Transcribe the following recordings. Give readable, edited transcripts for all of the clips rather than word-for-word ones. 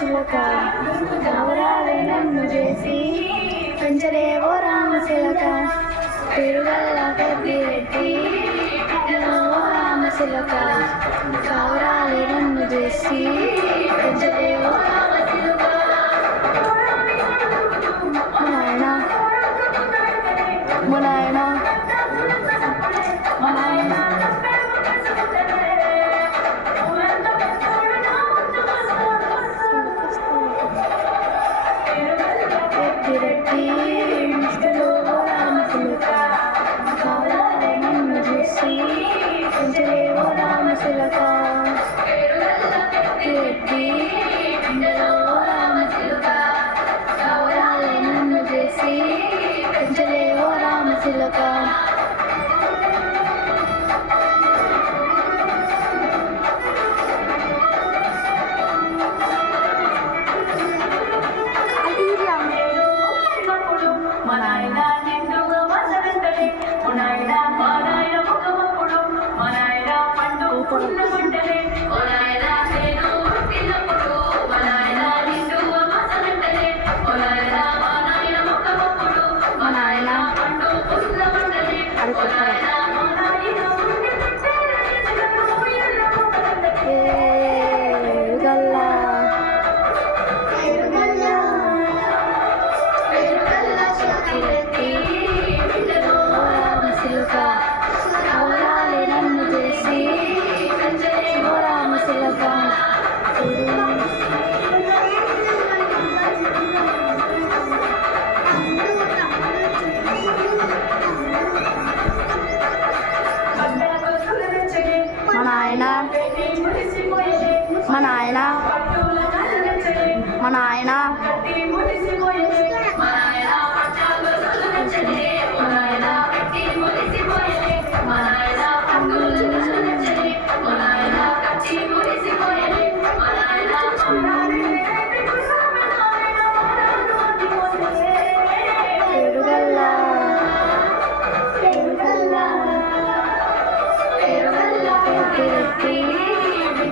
చిలక కౌరాలి నన్ను చేసి పెంచలేవో రామచిలక తిరుగల్ల పెద్దిరెడ్డి రామచిలక కౌరాలి నన్ను చేసి పెంచలేవో మునాయన పెద్దిరెడ్డి రామచిలక కౌరాలి నన్ను చేసి పెంచలేవో రామచిలక పెద్దిరెడ్డి రామచిలక కౌరాలి నన్ను చేసి పెంచలేవో రామచిలక కౌరాలి నన్ను చేసి రామచిలక మా నాయన మా నాయన మా నాయన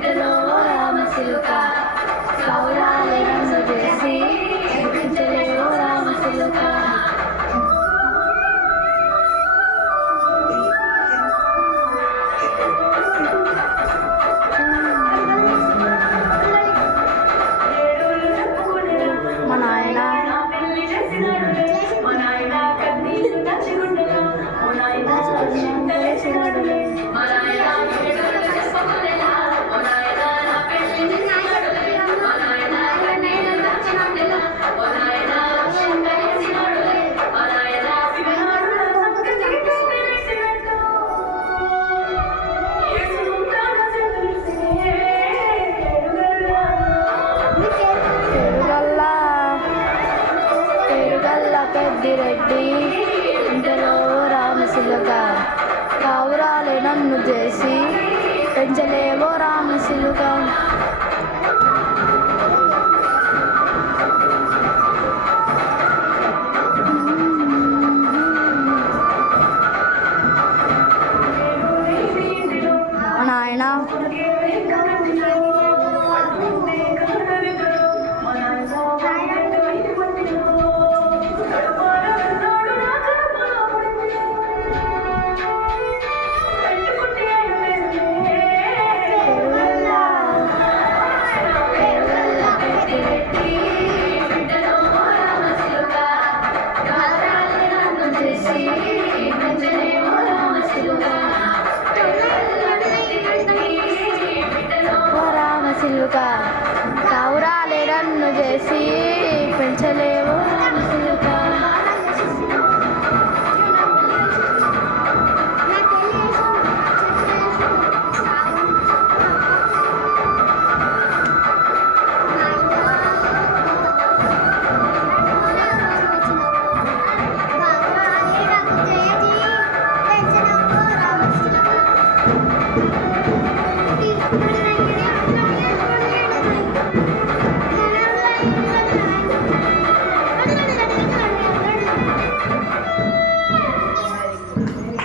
బిడ్డలో రామచిలక కౌరాలి నన్ను చేసి పెంచలేవో రామచిలక మా నాయన పెద్దిరెడ్డి ఇంటలో రామచిలక కౌరాలి నన్ను చేసి పెంచలేవో రామచిలక మా నాయన రామచిలక కౌరాలి నన్ను చేసి